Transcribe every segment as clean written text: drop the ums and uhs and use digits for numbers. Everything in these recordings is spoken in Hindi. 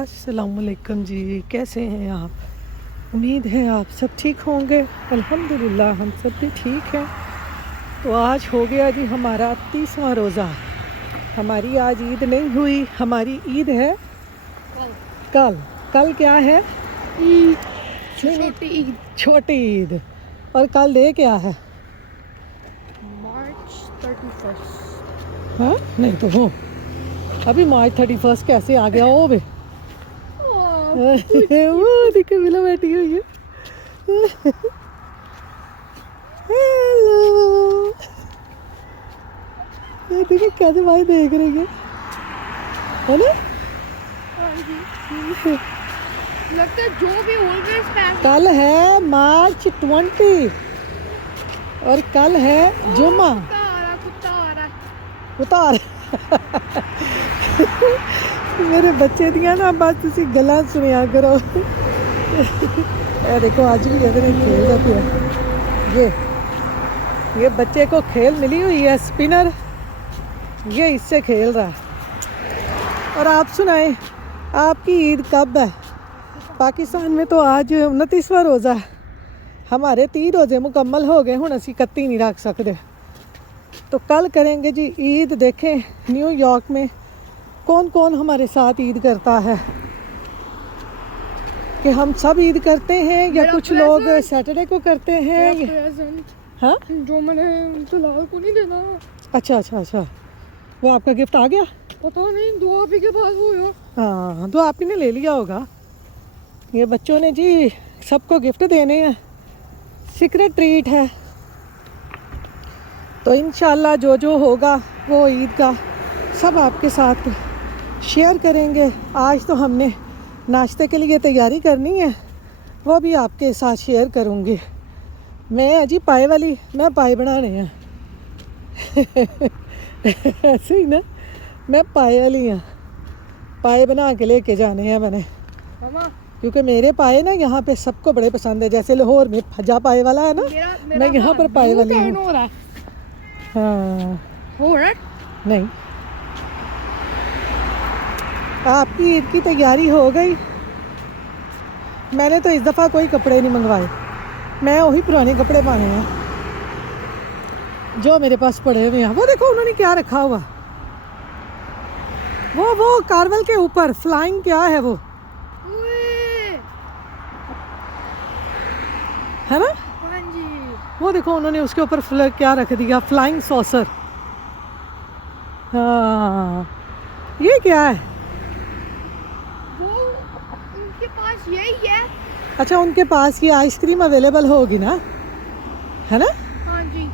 अस्सलामुअलैकुम जी, कैसे हैं आप? उम्मीद है आप सब ठीक होंगे। अल्हम्दुलिल्लाह हम सब भी ठीक हैं। तो आज हो गया जी हमारा 30वां रोज़ा। हमारी आज ईद नहीं हुई, हमारी ईद है कल। कल क्या है? ईद, नहीं, छोटी ईद, छोटी ईद। और कल डे क्या है? मार्च 31st। हाँ नहीं तो हो, अभी मार्च 31 कैसे आ गया? ओ बे वो देखो मिला बैठी हुई है। हेलो, ये देखो कैसे भाई देख रही है ना? हाँ जी, लगता है जो भी ऑलवेज पैस। कल है मार्च 20 और कल है जुम्मा। कुत्ता आ रहा है। उतार मेरे बच्चे दिया ना बस तुसी गल्लां सुनिया करो। ये देखो आज भी अगर खेल जाती है ये बच्चे को खेल मिली हुई है स्पिनर, ये इससे खेल रहा है। और आप सुनाएं, आपकी ईद कब है? पाकिस्तान में तो आज 29वां रोज़ा है। हमारे 3 रोज़े मुकम्मल हो गए, हुण असी 31 नहीं रख सकते। तो कल करेंगे जी ईद। देखें न्यूयॉर्क में कौन कौन हमारे साथ ईद करता है, कि हम सब ईद करते हैं या मेरा कुछ लोग present। सैटरडे को करते हैं। प्रेजेंट हाँ जो मैंने फिलहाल को नहीं देना। अच्छा, वो आपका गिफ्ट आ गया? पता नहीं, दुआ भी के पास हो या। हाँ तो आप ही ने ले लिया होगा। ये बच्चों ने जी सबको गिफ्ट देने हैं, सीक्रेट ट्रीट है। तो इंशाल्लाह जो जो होगा वो ईद का सब आपके साथ शेयर करेंगे। आज तो हमने नाश्ते के लिए तैयारी करनी है, वो भी आपके साथ शेयर करूँगी। मैं अजी पाए वाली, मैं पाए बनाने हैं। ऐसे ही ना, मैं पाए वाली हूँ, पाए बना के लेके जाने हैं मैंने, मामा, क्योंकि मेरे पाए ना यहाँ पे सबको बड़े पसंद है। जैसे लाहौर में फजा पाए वाला है ना, मैं यहाँ पर पाए वाली हूँ। हो रहा है, हाँ हो रहा है। नहीं, आपकी ईद की तैयारी हो गई? मैंने तो इस दफ़ा कोई कपड़े नहीं मंगवाए, मैं वही पुराने कपड़े पाने हैं जो मेरे पास पड़े हुए हैं। वो देखो उन्होंने क्या रखा हुआ, वो कार्वल के ऊपर फ्लाइंग क्या है वो, है ना? हाँ जी, वो देखो उन्होंने उसके ऊपर क्या रख दिया, फ्लाइंग सॉसर। हाँ ये क्या है? वो उनके पास यही है। अच्छा उनके पास ये आइसक्रीम अवेलेबल होगी ना, है ना? हाँ जी,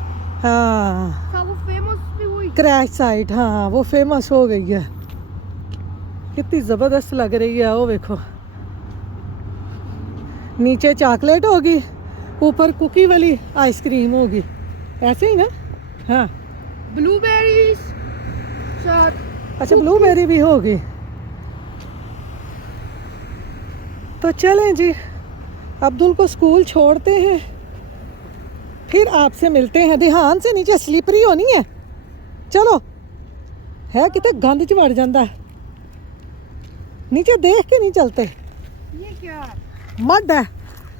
हाँ वो फेमस भी हुई। क्रैश साइट, हाँ वो फेमस हो गई है। कितनी ज़बरदस्त लग रही है। वो देखो नीचे चॉकलेट होगी, ऊपर कुकी वाली आइसक्रीम होगी, ऐसे ही ना? हाँ ब्लूबेरीज साथ। अच्छा ब्लूबेरी भी होगी। तो चलें जी, अब्दुल को स्कूल छोड़ते हैं, फिर आपसे मिलते हैं। ध्यान से, नीचे स्लिपरी होनी है। चलो, है कितने गंद च वड़ जाता है, नीचे देख के नहीं चलते। ये क्या है? मड है।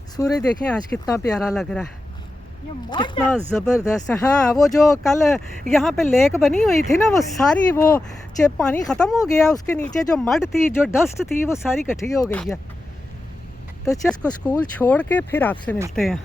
सूरज देखें आज कितना प्यारा लग रहा है, ये मड कितना ज़बरदस्त है। हाँ वो जो कल यहाँ पे लेक बनी हुई थी ना, वो सारी वो पानी ख़त्म हो गया, उसके नीचे जो मड थी, जो डस्ट थी, वो सारी इकट्ठी हो गई है। तो चल इसको स्कूल छोड़ के फिर आपसे मिलते हैं।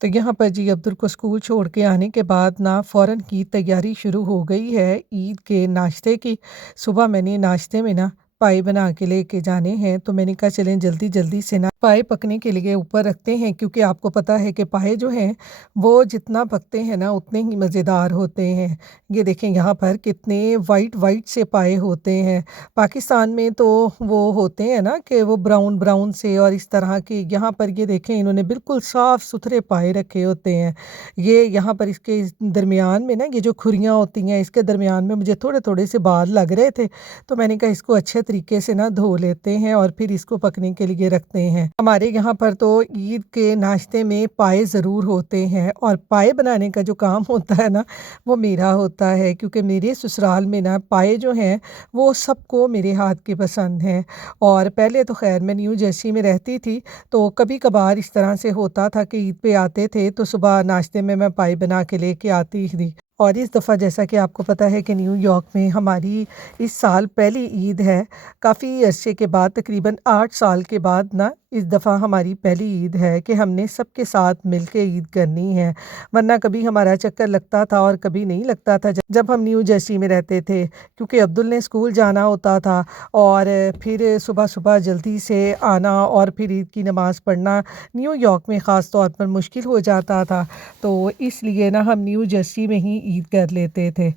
तो यहाँ पर जी अब्दुल को स्कूल छोड़ के आने के बाद ना फ़ौरन की तैयारी शुरू हो गई है ईद के नाश्ते की। सुबह मैंने नाश्ते में ना पाए बना के लेके जाने हैं, तो मैंने कहा चलें जल्दी जल्दी से ना पाए पकने के लिए ऊपर रखते हैं, क्योंकि आपको पता है कि पाए जो हैं वो जितना पकते हैं ना उतने ही मज़ेदार होते हैं। ये देखें यहाँ पर कितने वाइट वाइट से पाए होते हैं। पाकिस्तान में तो वो होते हैं ना कि वो ब्राउन ब्राउन से और इस तरह के, यहाँ पर ये देखें इन्होंने बिल्कुल साफ़ सुथरे पाए रखे होते हैं। ये यहाँ पर इसके दरमियान में ना, ये जो खुरियाँ होती हैं इसके दरमियान में मुझे थोड़े थोड़े से बाल लग रहे थे, तो मैंने कहा इसको अच्छे तरीके से ना धो लेते हैं और फिर इसको पकने के लिए रखते हैं। हमारे यहाँ पर तो ईद के नाश्ते में पाए ज़रूर होते हैं और पाए बनाने का जो काम होता है ना वो मेरा होता है, क्योंकि मेरे ससुराल में ना पाए जो हैं वो सबको मेरे हाथ के पसंद हैं। और पहले तो खैर मैं न्यू जर्सी में रहती थी, तो कभी कभार इस तरह से होता था कि ईद पे आते थे तो सुबह नाश्ते में मैं पाए बना के लेके आती थी। और इस दफ़ा जैसा कि आपको पता है कि न्यूयॉर्क में हमारी इस साल पहली ईद है, काफ़ी अरसे के बाद, तकरीबन 8 साल के बाद ना इस दफ़ा हमारी पहली ईद है कि हमने सबके साथ मिल के ईद करनी है। वरना कभी हमारा चक्कर लगता था और कभी नहीं लगता था जब हम न्यू जर्सी में रहते थे, क्योंकि अब्दुल ने स्कूल जाना होता था और फिर सुबह सुबह जल्दी से आना और फिर ईद की नमाज़ पढ़ना न्यूयॉर्क में ख़ास तौर पर मुश्किल हो जाता था। तो इसलिए ना हम न्यू जर्सी में ही ईद कर लेते थे।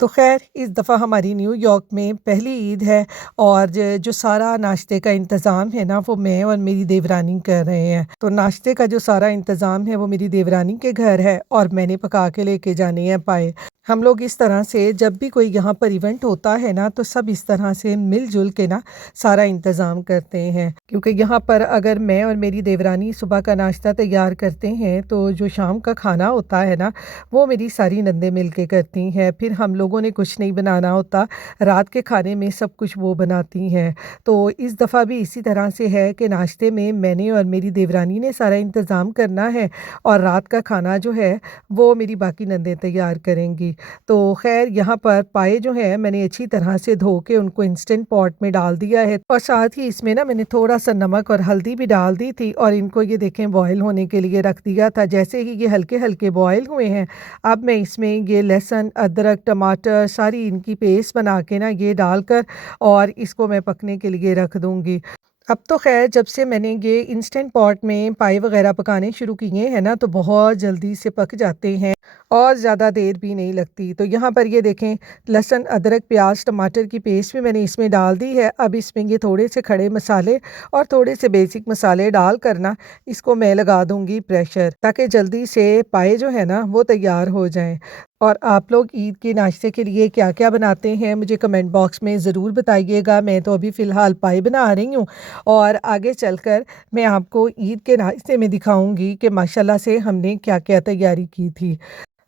तो ख़ैर इस दफ़ा हमारी न्यूयॉर्क में पहली ईद है और जो सारा नाश्ते का इंतज़ाम है ना वो मैं और मेरी देवरानी कर रहे हैं। तो नाश्ते का जो सारा इंतज़ाम है वो मेरी देवरानी के घर है और मैंने पका के लेके जाने हैं पाए। हम लोग इस तरह से जब भी कोई यहाँ पर इवेंट होता है ना तो सब इस तरह से मिलजुल के ना सारा इंतज़ाम करते हैं, क्योंकि यहाँ पर अगर मैं और मेरी देवरानी सुबह का नाश्ता तैयार करते हैं तो जो शाम का खाना होता है ना वो मेरी सारी नंदे मिल के करती हैं। फिर हम लोगों ने कुछ नहीं बनाना होता, रात के खाने में सब कुछ वो बनाती हैं। तो इस दफ़ा भी इसी तरह से है कि नाश्ते में मैंने और मेरी देवरानी ने सारा इंतज़ाम करना है और रात का खाना जो है वो मेरी बाकी नंदें तैयार करेंगी। तो ख़ैर यहाँ पर पाए जो है मैंने अच्छी तरह से धो के उनको इंस्टेंट पॉट में डाल दिया है और साथ ही इसमें ना मैंने थोड़ा सा नमक और हल्दी भी डाल दी थी और इनको ये देखें बॉयल होने के लिए रख दिया था। जैसे ही ये हल्के हल्के बॉयल हुए हैं, अब मैं इसमें ये लहसुन, अदरक, टमाटर सारी इनकी पेस्ट बना के ना ये डालकर और इसको मैं पकने के लिए रख दूँगी। अब तो ख़ैर जब से मैंने ये इंस्टेंट पॉट में पाए वग़ैरह पकाने शुरू किए हैं ना तो बहुत जल्दी से पक जाते हैं और ज़्यादा देर भी नहीं लगती। तो यहाँ पर ये देखें लहसुन, अदरक, प्याज, टमाटर की पेस्ट भी मैंने इसमें डाल दी है। अब इसमें ये थोड़े से खड़े मसाले और थोड़े से बेसिक मसाले डाल कर ना इसको मैं लगा दूँगी प्रेशर, ताकि जल्दी से पाए जो है ना वो तैयार हो जाएँ। और आप लोग ईद के नाश्ते के लिए क्या-क्या बनाते हैं मुझे कमेंट बॉक्स में ज़रूर बताइएगा। मैं तो अभी फ़िलहाल पाए बना रही हूँ और आगे चलकर मैं आपको ईद के नाश्ते में दिखाऊँगी कि माशाल्लाह से हमने क्या-क्या तैयारी की थी।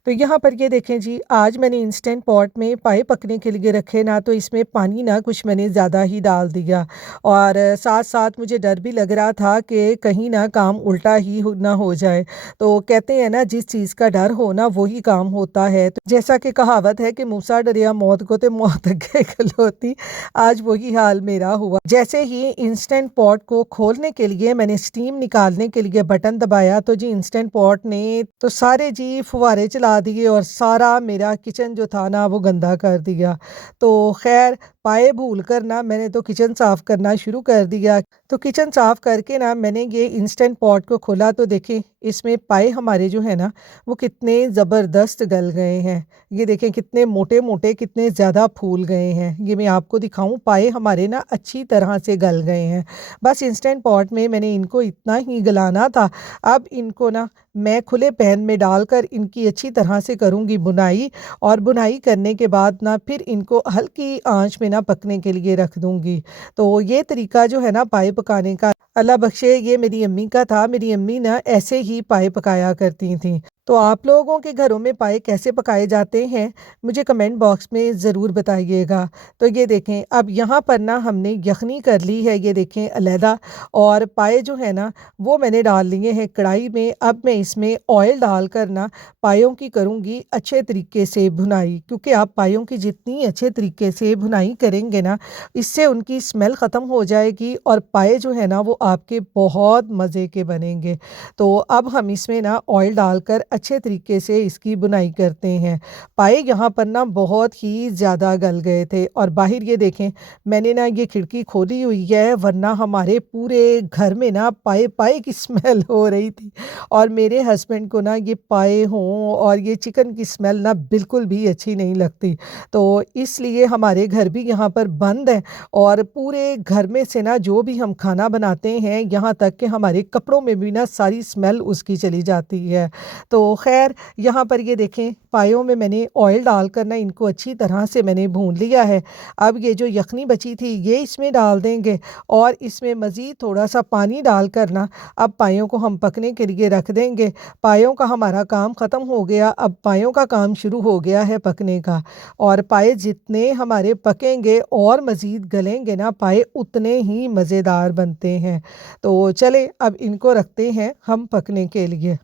तो यहाँ पर ये देखें जी, आज मैंने इंस्टेंट पॉट में पाए पकने के लिए रखे ना तो इसमें पानी ना कुछ मैंने ज़्यादा ही डाल दिया और साथ साथ मुझे डर भी लग रहा था कि कहीं ना काम उल्टा ही ना हो जाए। तो कहते हैं ना जिस चीज़ का डर हो ना वही काम होता है। तो जैसा कि कहावत है कि मूसा डरिया मौत को तो मौत अगे खलोती, आज वही हाल मेरा हुआ। जैसे ही इंस्टेंट पॉट को खोलने के लिए मैंने स्टीम निकालने के लिए बटन दबाया तो जी इंस्टेंट पॉट ने तो सारे जी फुवारे चला दिए और सारा मेरा किचन जो था ना वो गंदा कर दिया। तो खैर पाए भूल कर ना मैंने तो किचन साफ़ करना शुरू कर दिया। तो किचन साफ़ करके ना मैंने ये इंस्टेंट पॉट को खोला तो देखें इसमें पाए हमारे जो है ना वो कितने ज़बरदस्त गल गए हैं। ये देखें कितने मोटे मोटे, कितने ज़्यादा फूल गए हैं। ये मैं आपको दिखाऊं, पाए हमारे ना अच्छी तरह से गल गए हैं। बस इंस्टेंट पॉट में मैंने इनको इतना ही गलाना था। अब इनको ना मैं खुले पैन में डालकर इनकी अच्छी तरह से करूँगी बुनाई और बुनाई करने के बाद ना फिर इनको हल्की आंच में ना पकने के लिए रख दूँगी। तो ये तरीका जो है ना पाए पकाने का, अल्लाह बख्शे ये मेरी अम्मी का था। मेरी अम्मी ना ऐसे ही पाए पकाया करती थीं। तो आप लोगों के घरों में पाए कैसे पकाए जाते हैं मुझे कमेंट बॉक्स में ज़रूर बताइएगा। तो ये देखें अब यहाँ पर ना हमने यखनी कर ली है, ये देखें अलहदा, और पाए जो है ना वो मैंने डाल लिए हैं कढ़ाई में। अब मैं इसमें ऑयल डालकर ना पायों की करूँगी अच्छे तरीके से भुनाई, क्योंकि आप पायों की जितनी अच्छे तरीके से भुनाई करेंगे ना इससे उनकी स्मेल ख़त्म हो जाएगी और पाए जो है ना वो आपके बहुत मज़े के बनेंगे। तो अब हम इसमें ना ऑयल डालकर अच्छे तरीके से इसकी बुनाई करते हैं। पाए यहाँ पर ना बहुत ही ज़्यादा गल गए थे और बाहर ये देखें मैंने ना ये खिड़की खोली हुई है, वरना हमारे पूरे घर में ना पाए पाए की स्मेल हो रही थी और मेरे हस्बैंड को ना ये पाए हों और ये चिकन की स्मेल ना बिल्कुल भी अच्छी नहीं लगती। तो इसलिए हमारे घर भी यहाँ पर बंद है और पूरे घर में से ना जो भी हम खाना बनाते हैं यहाँ तक कि हमारे कपड़ों में भी ना सारी स्मेल उसकी चली जाती है। तो तो खैर यहाँ पर ये देखें पायों में मैंने ऑयल डालकर ना इनको अच्छी तरह से मैंने भून लिया है। अब ये जो यखनी बची थी ये इसमें डाल देंगे और इसमें मज़ीद थोड़ा सा पानी डालकर ना अब पायों को हम पकने के लिए रख देंगे। पायों का हमारा काम ख़त्म हो गया, अब पायों का काम शुरू हो गया है पकने का। और पाए जितने हमारे पकेंगे और मज़ीद गलेंगे ना पाए उतने ही मज़ेदार बनते हैं। तो चले अब इनको रखते हैं हम पकने के लिए।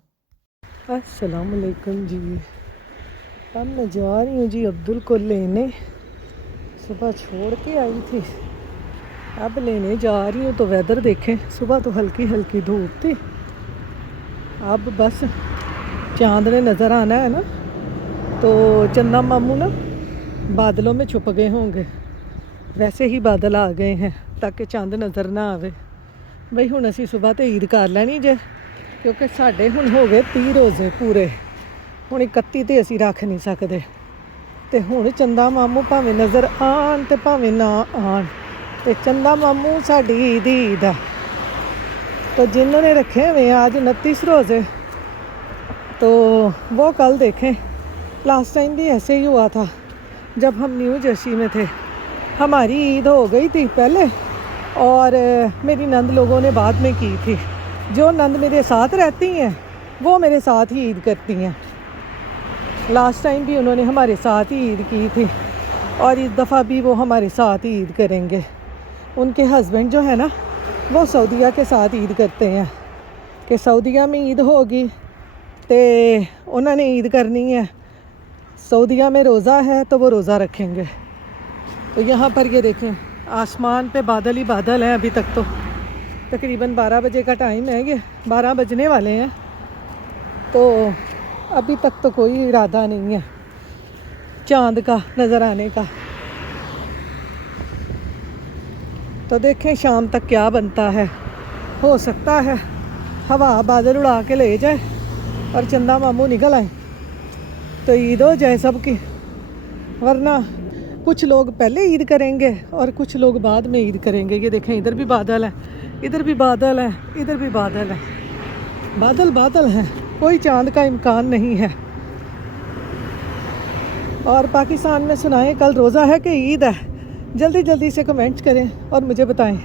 अस्सलाम वालेकुम जी, अब मैं जा रही हूँ जी अब्दुल को लेने। सुबह छोड़ के आई थी, अब लेने जा रही हूँ। तो वेदर देखें, सुबह तो हल्की हल्की धूप थी, अब बस चांद ने नज़र आना है ना, तो चंदा मामू ना बादलों में छुप गए होंगे। वैसे ही बादल आ गए हैं ताकि चांद नज़र ना आवे। बई हुण असी सुबह तो ईद कर लैनी जे, क्योंकि साढ़े हुण हो गए 30 रोज़े पूरे, हुण 31 तो असी रख नहीं सकते। तो हुण चंदा मामू भावें नज़र आन तो भावें ना आन, तो चंदा मामू साड़ी ईद आ। तो जिन्होंने रखे हुए आज 29 रोज़े, तो वो कल देखें। लास्ट टाइम भी ऐसे ही हुआ था जब हम न्यू जर्सी में थे। हमारी ईद हो गई थी पहले और मेरी नंद लोगों ने बाद में की थी। जो नंद मेरे साथ रहती हैं वो मेरे साथ ही ईद करती हैं। लास्ट टाइम भी उन्होंने हमारे साथ ही ईद की थी और इस दफ़ा भी वो हमारे साथ ही ईद करेंगे। उनके हस्बैंड जो है ना वो सऊदीया के साथ ईद करते हैं कि सऊदीया में ईद होगी तो उन्होंने ईद करनी है। सऊदीया में रोज़ा है तो वो रोज़ा रखेंगे। तो यहाँ पर ये देखें आसमान पे बादल ही बादल हैं। अभी तक तो तकरीबन 12 बजे का टाइम है, ये 12 बजने वाले हैं, तो अभी तक तो कोई इरादा नहीं है चांद का नज़र आने का। तो देखें शाम तक क्या बनता है। हो सकता है हवा बादल उड़ा के ले जाए और चंदा मामू निकल आए तो ईद हो जाए सबकी, वरना कुछ लोग पहले ईद करेंगे और कुछ लोग बाद में ईद करेंगे। ये देखें इधर भी बादल है, इधर भी बादल है, इधर भी बादल है, बादल बादल हैं, कोई चांद का इम्कान नहीं है। और पाकिस्तान में सुनाएं कल रोज़ा है कि ईद है? जल्दी जल्दी से कमेंट्स करें और मुझे बताएं।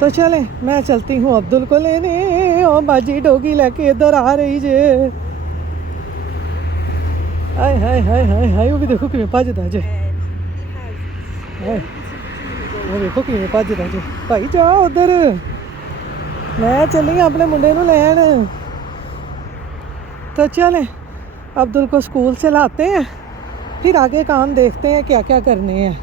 तो चलें मैं चलती हूँ अब्दुल को लेने। और बाजी डोगी लेके इधर आ रही जे। हाय हाय हाय हाय हाय, वो भी देखो कि भजदा जे, वो देखो कि भजदा जे। भाई जा उधर, मैं चली अपने मुंडे नूं लैन। तो चलें अब्दुल को स्कूल से लाते हैं, फिर आगे काम देखते हैं क्या क्या करने हैं।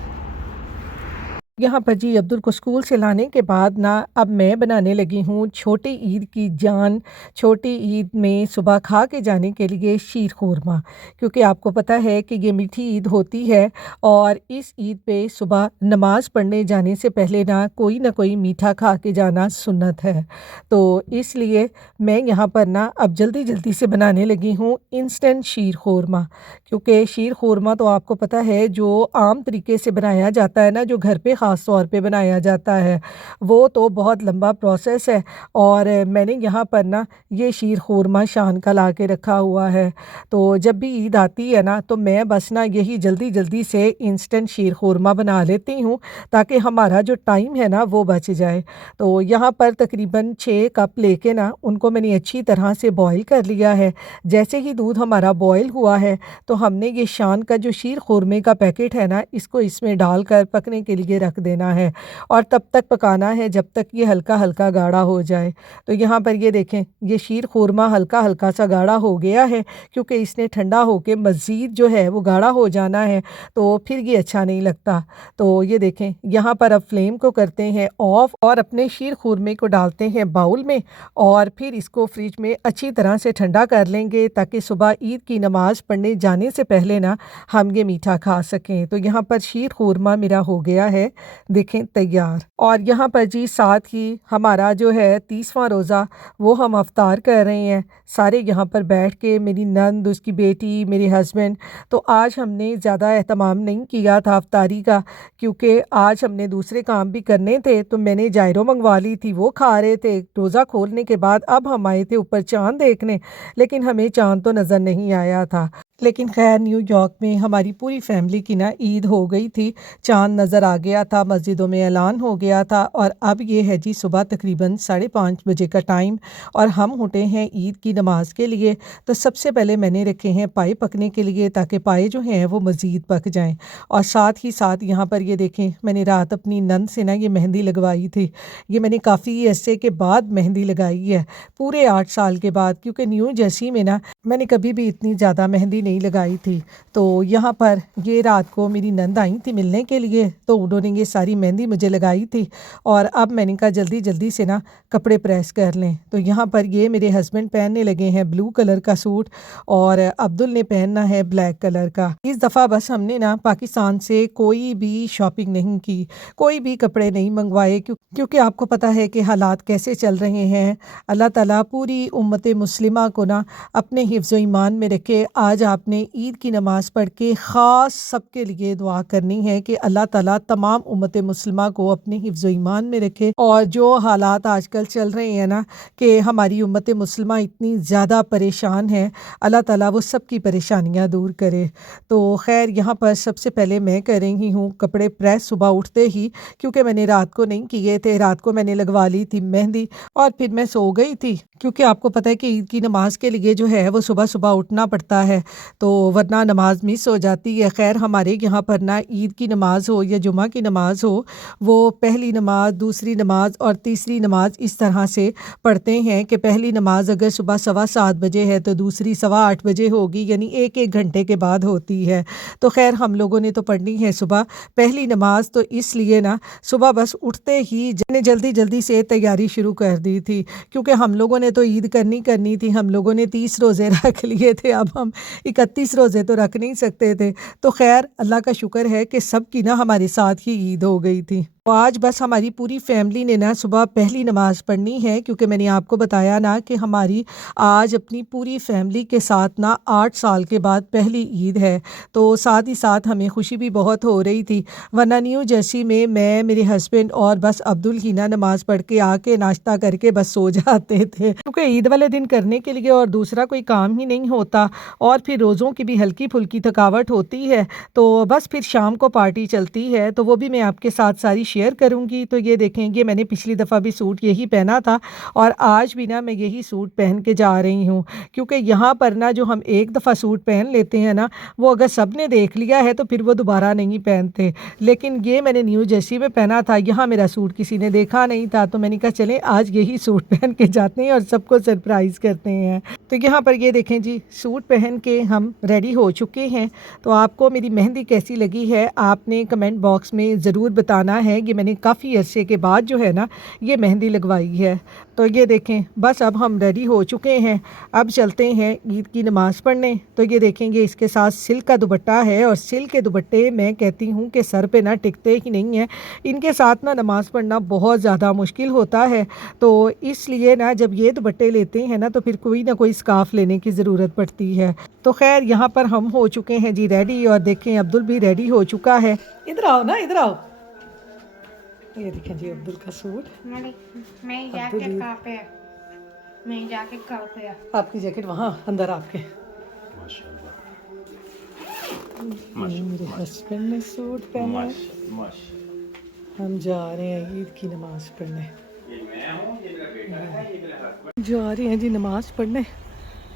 यहाँ पर जी अब्दुल को स्कूल से लाने के बाद ना अब मैं बनाने लगी हूँ छोटी ईद की जान। छोटी ईद में सुबह खा के जाने के लिए शीर खुरमा, क्योंकि आपको पता है कि ये मीठी ईद होती है और इस ईद पे सुबह नमाज़ पढ़ने जाने से पहले ना कोई मीठा खा के जाना सुन्नत है। तो इसलिए मैं यहाँ पर ना अब जल्दी जल्दी से बनाने लगी हूँ इंस्टेंट शीर खुरमा। क्योंकि शीर खुरमा तो आपको पता है जो आम तरीके से बनाया जाता है ना, जो घर पे ख़ास तौर पे बनाया जाता है, वो तो बहुत लंबा प्रोसेस है। और मैंने यहाँ पर ना ये शीर खुरमा शान का ला के रखा हुआ है। तो जब भी ईद आती है ना तो मैं बस ना यही जल्दी जल्दी से इंस्टेंट शीर खुरमा बना लेती हूँ ताकि हमारा जो टाइम है ना वो बच जाए। तो यहाँ पर तकरीबन 6 कप लेके ना उनको मैंने अच्छी तरह से बॉईल कर लिया है। जैसे ही दूध हमारा बॉईल हुआ है तो हमने ये शान का जो शीर खुरमे का पैकेट है ना इसको इसमें डालकर पकने के लिए रख देना है और तब तक पकाना है जब तक ये हल्का हल्का गाढ़ा हो जाए। तो यहाँ पर ये देखें ये शीर खुरमा हल्का हल्का सा गाढ़ा हो गया है, क्योंकि इसने ठंडा होकर मज़ीद जो है वो गाढ़ा हो जाना है, तो फिर ये अच्छा नहीं लगता। तो ये देखें यहाँ पर अब फ्लेम को करते हैं ऑफ और अपने शीर खुरमे को डालते हैं बाउल में और फिर इसको फ्रिज में अच्छी तरह से ठंडा कर लेंगे ताकि सुबह ईद की नमाज़ पढ़ने जाने से पहले ना हम ये मीठा खा सकें। तो यहाँ पर शीर खुरमा मेरा हो गया है देखें तैयार। और यहाँ पर जी साथ ही हमारा जो है 30वां रोज़ा वो हम अफ्तार कर रहे हैं सारे यहाँ पर बैठ के, मेरी नंद, उसकी बेटी, मेरे हस्बैंड। तो आज हमने ज़्यादा एहतमाम नहीं किया था अफ्तारी का, क्योंकि आज हमने दूसरे काम भी करने थे। तो मैंने जायरो मंगवा ली थी, वो खा रहे थे रोज़ा खोलने के बाद। अब हम आए थे ऊपर चाँद देखने, लेकिन हमें चाँद तो नज़र नहीं आया था। लेकिन खैर न्यूयॉर्क में हमारी पूरी फैमिली की ना ईद हो गई थी, चाँद नज़र आ गया था, मस्जिदों में ऐलान हो गया था। और अब ये है जी सुबह तकरीबन 5:30 बजे का टाइम, और हम उठे हैं ईद की नमाज़ के लिए। तो सबसे पहले मैंने रखे हैं पाए पकने के लिए, ताकि पाए जो हैं वो मज़ीद पक जाएं। और साथ ही साथ यहाँ पर ये देखें, मैंने रात अपनी नंद से ना ये मेहंदी लगवाई थी। ये मैंने काफ़ी अरसे के बाद मेहंदी लगाई है, पूरे 8 साल के बाद, क्योंकि न्यू जर्सी में ना मैंने कभी भी इतनी ज़्यादा मेहंदी नहीं लगाई थी। तो यहाँ पर ये रात को मेरी नंद आई थी मिलने के लिए, तो उन्होंने ये सारी मेहंदी मुझे लगाई थी। और अब मैंने कहा जल्दी जल्दी से ना कपड़े प्रेस कर लें। तो यहाँ पर ये मेरे हस्बैंड पहनने लगे हैं ब्लू कलर का सूट, और अब्दुल ने पहनना है ब्लैक कलर का। इस दफ़ा बस हमने ना पाकिस्तान से कोई भी शॉपिंग नहीं की, कोई भी कपड़े नहीं मंगवाए, क्योंकि आपको पता है कि हालात कैसे चल रहे हैं। अल्लाह ताला पूरी उम्मत मुस्लिमा को ना अपने हिफ्ज़ ईमान में रखे। आज आपने ईद की नमाज़ पढ़ के ख़ास सबके लिए दुआ करनी है कि अल्लाह ताला तमाम उम्मत मुस्लिमा को अपने हिफ्ज़ ईमान में रखे। और जो हालात आजकल चल रहे हैं ना, कि हमारी उम्मत मुस्लिमा इतनी ज़्यादा परेशान है, अल्लाह ताला वो सब की परेशानियाँ दूर करे। तो खैर यहाँ पर सबसे पहले मैं कर रही हूँ कपड़े प्रेस सुबह उठते ही, क्योंकि मैंने रात को नहीं किए थे। रात को मैंने लगवा ली थी मेहंदी, और फिर मैं सो गई थी, क्योंकि आपको पता है कि ईद की नमाज़ के लिए जो है वो सुबह सुबह उठना पड़ता है, तो वरना नमाज मिस हो जाती है। खैर हमारे यहाँ पर ना ईद की नमाज़ हो या जुमा की नमाज़ हो, वो पहली नमाज, दूसरी नमाज और तीसरी नमाज इस तरह से पढ़ते हैं कि पहली नमाज अगर सुबह 7:15 बजे है तो दूसरी 8:15 बजे होगी, यानी एक एक घंटे के बाद होती है। तो खैर हम लोगों ने तो पढ़नी है सुबह पहली नमाज, तो इसलिए ना सुबह बस उठते ही मैंने जल्दी जल्दी से तैयारी शुरू कर दी थी, क्योंकि हम लोगों ने तो ईद करनी थी। हम लोगों ने 30 रोज़े रख लिए थे, अब हम 31 रोज़े तो रख नहीं सकते थे। तो खैर अल्लाह का शुक्र है कि सब की ना हमारे साथ ही ईद हो गई थी। तो आज बस हमारी पूरी फैमिली ने ना सुबह पहली नमाज़ पढ़नी है, क्योंकि मैंने आपको बताया ना कि हमारी आज अपनी पूरी फैमिली के साथ ना 8 साल के बाद पहली ईद है। तो साथ ही साथ हमें खुशी भी बहुत हो रही थी, वरना न्यू जर्सी में मैं, मेरे हस्बैंड और बस अब्दुल ही ना नमाज़ पढ़ के आके नाश्ता करके बस सो जाते थे, क्योंकि ईद वाले दिन करने के लिए और दूसरा कोई काम ही नहीं होता, और फिर रोज़ों की भी हल्की फुल्की थकावट होती है। तो बस फिर शाम को पार्टी चलती है, तो वो भी मैं आपके साथ सारी शेयर करूंगी। तो ये देखेंगे, मैंने पिछली दफ़ा भी सूट यही पहना था, और आज भी ना मैं यही सूट पहन के जा रही हूँ, क्योंकि यहाँ पर ना जो हम एक दफ़ा सूट पहन लेते हैं ना, वो अगर सब ने देख लिया है तो फिर वो दोबारा नहीं पहनते। लेकिन ये मैंने न्यू जर्सी में पहना था, यहाँ मेरा सूट किसी ने देखा नहीं था, तो मैंने कहा चलें आज यही सूट पहन के जाते हैं और सबको सरप्राइज़ करते हैं। तो यहाँ पर ये देखें जी, सूट पहन के हम रेडी हो चुके हैं। तो आपको मेरी मेहंदी कैसी लगी है आपने कमेंट बॉक्स में ज़रूर बताना है। ये मैंने काफ़ी अरसे के बाद जो है ना ये मेहंदी लगवाई है। तो ये देखें, बस अब हम रेडी हो चुके हैं, अब चलते हैं ईद की नमाज़ पढ़ने। तो ये देखेंगे, इसके साथ सिल्क का दुपट्टा है, और सिल्क के दुपट्टे मैं कहती हूँ कि सर पे ना टिकते ही नहीं हैं, इनके साथ ना नमाज़ पढ़ना बहुत ज़्यादा मुश्किल होता है। तो इसलिए ना जब ये दुपट्टे लेते हैं ना, तो फिर कोई ना कोई स्कार्फ़ लेने की ज़रूरत पड़ती है। तो खैर यहाँ पर हम हो चुके हैं जी रेडी, और देखें अब्दुल भी रेडी हो चुका है। इधर आओ ना, इधर आओ। ये देखें जी अब्दुल का सूट। मैं जैकेट कहाँ पे है? मेरी जैकेट कहाँ पे है? आपकी जैकेट वहाँ अंदर आपके। मेरे हस्बैंड ने सूट पहना है। हम जा रहे हैं ईद की नमाज़ पढ़ने, जा रहे हैं जी नमाज़ पढ़ने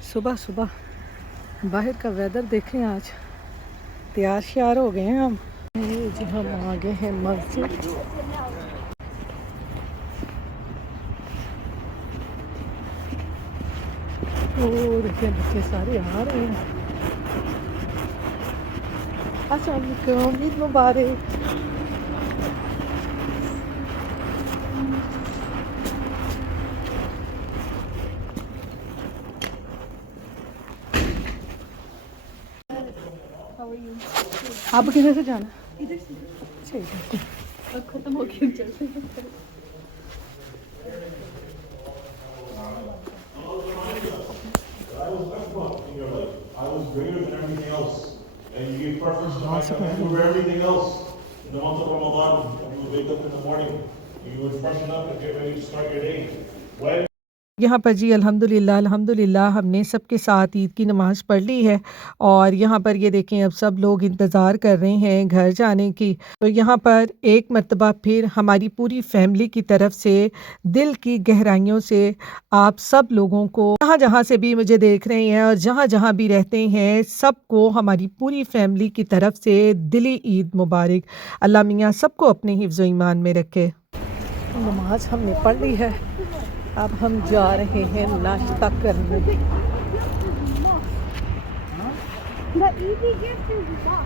सुबह सुबह। बाहर का वेदर देखें, आज तैयार श्यार हो गए हैं हम। ये जी हम आ गए हैं मस्जिद। और देखिए बच्चे सारे आ रहे हैं। अस्सलाम वालेकुम, ईद मुबारक। आप किधर से जाना? इधर से। खत्म हो गया चलते हैं। I was greater than everything else. And you give preference to my over everything else. In the month of Ramadan, you would wake up in the morning, you would freshen up and get ready to start your day. When यहाँ पर जी अल्हम्दुलिल्लाह अल्हम्दुलिल्लाह हमने सबके साथ ईद की नमाज़ पढ़ ली है और यहाँ पर ये देखें अब सब लोग इंतज़ार कर रहे हैं घर जाने की। तो यहाँ पर एक मर्तबा फिर हमारी पूरी फैमिली की तरफ से दिल की गहराइयों से आप सब लोगों को जहाँ जहाँ से भी मुझे देख रहे हैं और जहाँ जहाँ भी रहते हैं सबको हमारी पूरी फैमिली की तरफ से दिली ईद मुबारक। अल्लाह मियाँ सबको अपने हिफ्ज़ ईमान में रखे। नमाज हमने पढ़ ली है, अब हम जा रहे हैं नाश्ता करने। The easy gift is what?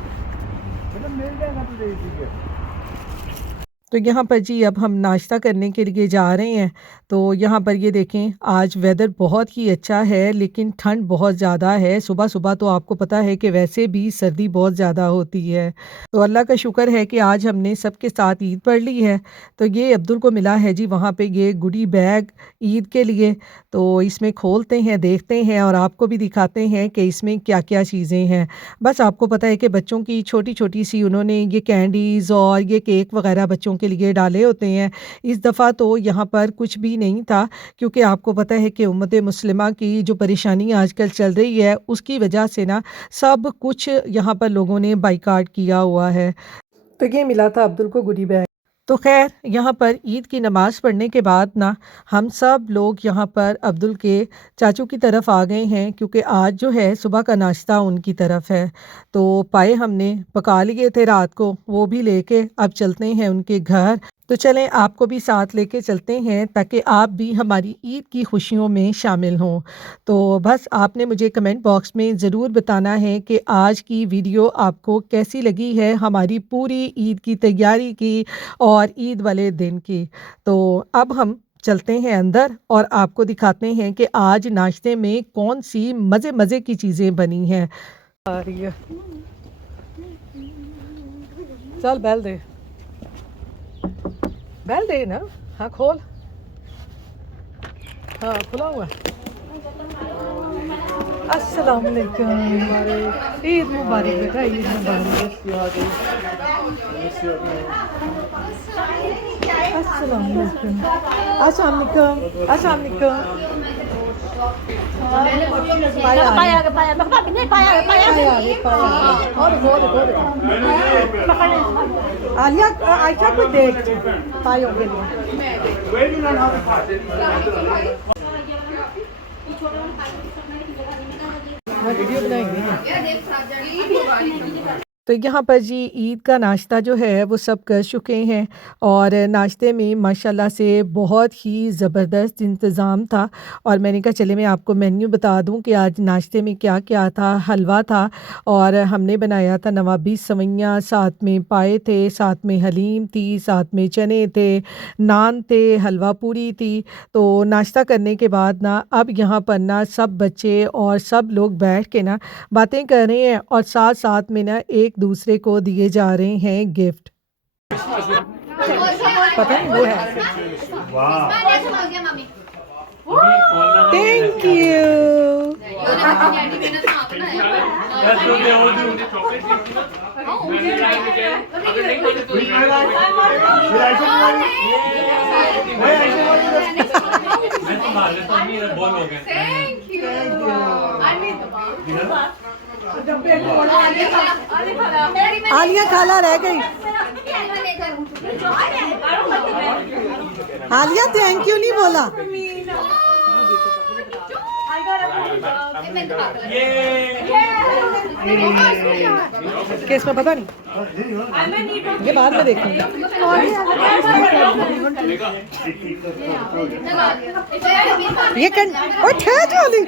तो यहाँ पर जी अब हम नाश्ता करने के लिए जा रहे हैं। तो यहाँ पर ये देखें आज वेदर बहुत ही अच्छा है लेकिन ठंड बहुत ज़्यादा है। सुबह सुबह तो आपको पता है कि वैसे भी सर्दी बहुत ज़्यादा होती है। तो अल्लाह का शुक्र है कि आज हमने सबके साथ ईद पढ़ ली है। तो ये अब्दुल को मिला है जी वहाँ पे ये गुडी बैग ईद के लिए। तो इसमें खोलते हैं, देखते हैं और आपको भी दिखाते हैं कि इसमें क्या क्या चीज़ें हैं। बस आपको पता है कि बच्चों की छोटी छोटी सी उन्होंने ये कैंडीज़ और ये केक वगैरह बच्चों के लिए डाले होते हैं। इस दफ़ा तो यहाँ पर कुछ भी नहीं था क्योंकि आपको पता है कि उम्मत मुस्लिमा की जो परेशानी आजकल चल रही है उसकी वजह से ना सब कुछ यहाँ पर लोगों ने बाइकाट किया हुआ है। तो ये मिला था अब्दुल को गुडी बैग। तो खैर यहाँ पर ईद की नमाज़ पढ़ने के बाद ना हम सब लोग यहाँ पर अब्दुल के चाचू की तरफ आ गए हैं क्योंकि आज जो है सुबह का नाश्ता उनकी तरफ है। तो पाए हमने पका लिए थे रात को, वो भी लेके अब चलते हैं उनके घर। तो चलें आपको भी साथ लेके चलते हैं ताकि आप भी हमारी ईद की खुशियों में शामिल हों। तो बस आपने मुझे कमेंट बॉक्स में ज़रूर बताना है कि आज की वीडियो आपको कैसी लगी है, हमारी पूरी ईद की तैयारी की और ईद वाले दिन की। तो अब हम चलते हैं अंदर और आपको दिखाते हैं कि आज नाश्ते में कौन सी मज़े मज़े की चीज़ें बनी हैं। आ रही है, चल बैल दे, बैल दे ना। हाँ खोल, हाँ खुला हुआ है। अस्सलाम वालेकुम, ईद मुबारक बेटा, ईद मुबारक। अस्सलाम वालेकुम, अस्सलाम वालेकुम, अस्सलाम वालेकुम। आलिया आयशा को देख पायों के लिए वीडियो बनाएंगे। तो यहाँ पर जी ईद का नाश्ता जो है वो सब कर चुके हैं और नाश्ते में माशाल्लाह से बहुत ही ज़बरदस्त इंतज़ाम था। और मैंने कहा चले मैं आपको मेन्यू बता दूं कि आज नाश्ते में क्या क्या था। हलवा था और हमने बनाया था नवाबी सवैयाँ, साथ में पाए थे, साथ में हलीम थी, साथ में चने थे, नान थे, हलवा पूरी थी। तो नाश्ता करने के बाद ना अब यहाँ पर ना सब बच्चे और सब लोग बैठ के ना बातें कर रहे हैं और साथ साथ में ना एक दूसरे को दिए जा रहे हैं गिफ्ट। पता नहीं वो है। Thank you. आलिया खाला रह गई। आलिया थैंक यू नहीं बोला। केस में पता नहीं, ये बाद में देखेंगे। ये कर और ठहर वाली।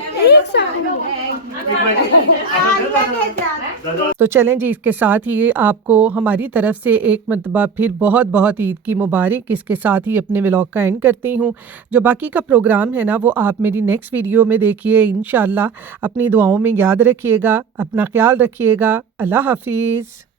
तो चलें जी, इसके साथ ही आपको हमारी तरफ से एक मरतबा फिर बहुत बहुत ईद की मुबारक। इसके साथ ही अपने व्लॉग का एंड करती हूँ। जो बाकी का प्रोग्राम है ना वो आप मेरी नेक्स्ट वीडियो में देखिए इंशाल्लाह। अपनी दुआओं में याद रखिएगा, अपना ख्याल रखिएगा। अल्लाह हाफिज़।